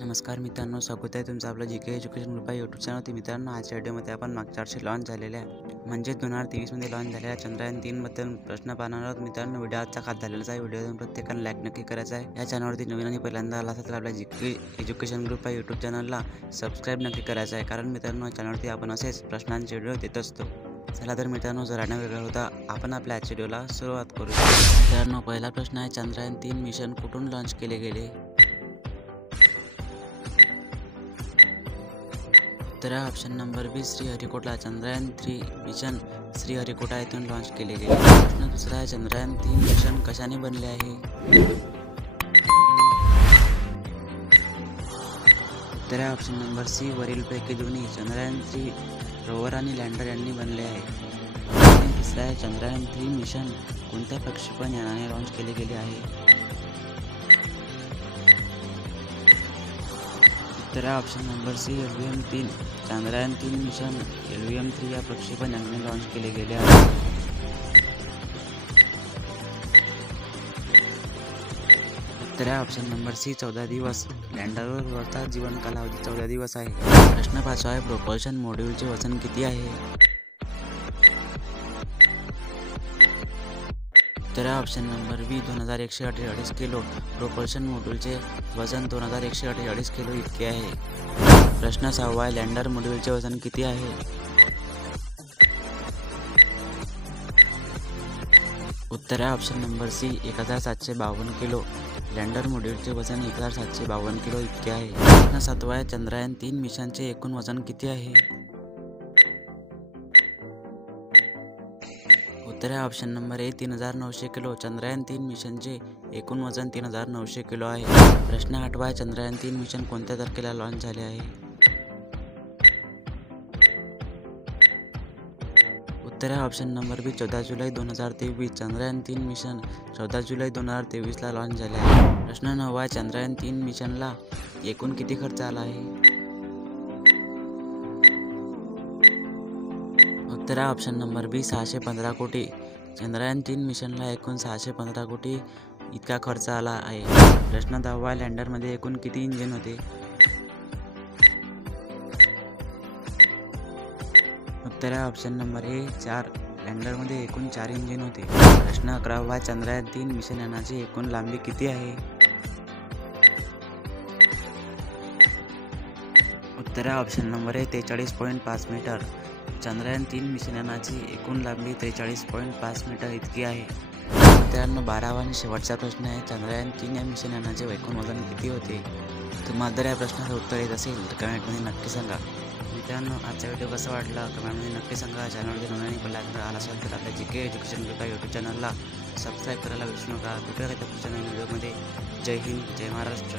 नमस्कार मित्रांनो, स्वागत आहे तुमचं आपलं जी.के एज्युकेशन ग्रुप यूट्यूब चॅनलवरती. मित्रांनो, आजच्या व्हिडिओमध्ये आपण मागच्या वर्षी लॉन्च झालेल्या म्हणजे 2023मध्ये लॉन्च झालेल्या चंद्रयान 3बद्दल प्रश्न पाहणार आहोत. मित्रांनो, व्हिडिओ आजचा खास झालेला आहे. व्हिडिओ प्रत्येकाने लाईक नक्की करायचा आहे. या चॅनलवरती नवीन आणि पहिल्यांदा आला असेल तर आपल्या जी.के एज्युकेशन ग्रुप यूट्यूब चॅनलला सबस्क्राईब नक्की करायचं आहे, कारण मित्रांनो या चॅनलवरती आपण असेच प्रश्नांचे व्हिडिओ देत असतो. चला तर मित्रांनो, जरा वेगळा होता, आपण आपल्या आजच्या व्हिडिओला सुरुवात करूया. मित्रांनो, पहिला प्रश्न आहे, चंद्रयान 3 मिशन कुठून लॉन्च केले गेले? उत्तर option number B, Sriharikota. Chandrayaan 3 mission Sriharikota येथून लॉन्च केले गेले. प्रश्न दुसरा आहे, चंद्रयान 3 मिशन कशाने बनले आहे? उत्तर ऑप्शन नंबर सी, वरीलपैकी दोन्ही. चंद्रयान 3 रोवर आणि लँडर यांनी बनले आहे. आणि तिसरा आहे, चंद्रयान 3 मिशन कोणत्या प्रक्षेपण यानाने लॉन्च केले गेले आहे? उत्तर option number C, LVM-3. Chandrayaan 3 mission LVM-3 या प्रक्षेपण यानाने लॉन्च केले गेले आहे. उत्तर ऑप्शन नंबर सी, 14 दिवस. लँडरवरचा जीवन कालावधी 14 दिवस आहे. प्रश्न 5 आहे, प्रोपल्शन मॉड्यूलचे वजन किती आहे? उत्तर option number B, 2148 kilo. Propulsion मॉड्यूलचे वजन 2148 किलो इतके आहे. प्रश्न 6 आहे, लँडर मॉड्यूलचे वजन किती आहे? उत्तर option number C, 1752 kilo. Lander मॉड्यूलचे वजन 1752 किलो इतके आहे. प्रश्न 7 आहे, चंद्रयान 3 मिशनचे एकूण वजन किती आहे? उत्तर option number A, 3900 kilo. Chandrayaan 3 मिशनचे एकूण वजन 3900 किलो आहे. प्रश्न 8 आहे, चंद्रयान 3 मिशन कोणत्या तारखेला लॉन्च झाले आहे? उत्तर ऑप्शन नंबर बी, 14 जुलै 2023. चंद्रयान 3 मिशन 14 जुलै 2023ला लॉन्च झाले आहे. प्रश्न 9 आहे, चंद्रयान 3 मिशनला एकूण किती खर्च आला आहे? उत्तर ऑप्शन नंबर बी, 615 कोटी. चंद्रयान 3 मिशनला एकूण 615 कोटी इतका खर्च आला आहे. प्रश्न 10 आहे, लँडरमध्ये एकूण किती इंजिन होते? उत्तर ऑप्शन नंबर ए, 4. लँडरमध्ये एकूण 4 इंजिन होते. प्रश्न 11 आहे, चंद्रयान 3 मिशन यानाची एकूण लांबी किती आहे? उत्तर option number A, 43.5 metre. Chandrayaan 3 mission यानाची एकूण लांबी 43.5 मीटर इतकी आहे. मित्रांनो, 12वा आणि शेवटचा प्रश्न आहे, चंद्रयान 3 या मिशन यानाचे एकूण वजन किती होते? तुम्हाला जर या प्रश्नाचं उत्तर येत असेल तर कमेंटमध्ये नक्की सांगा. मित्रांनो, आजचा व्हिडिओ कसा वाटला कमेंटमध्ये नक्की सांगा. चॅनलवरती नोंदणी पहिल्यांदा आला असेल तर आपल्या जी.के एज्युकेशन ग्रुप यूट्यूब चॅनलला सबस्क्राईब करायला विसरू नका. भेटूया पुढच्या नवीन व्हिडिओमध्ये. जय हिंद, जय महाराष्ट्र.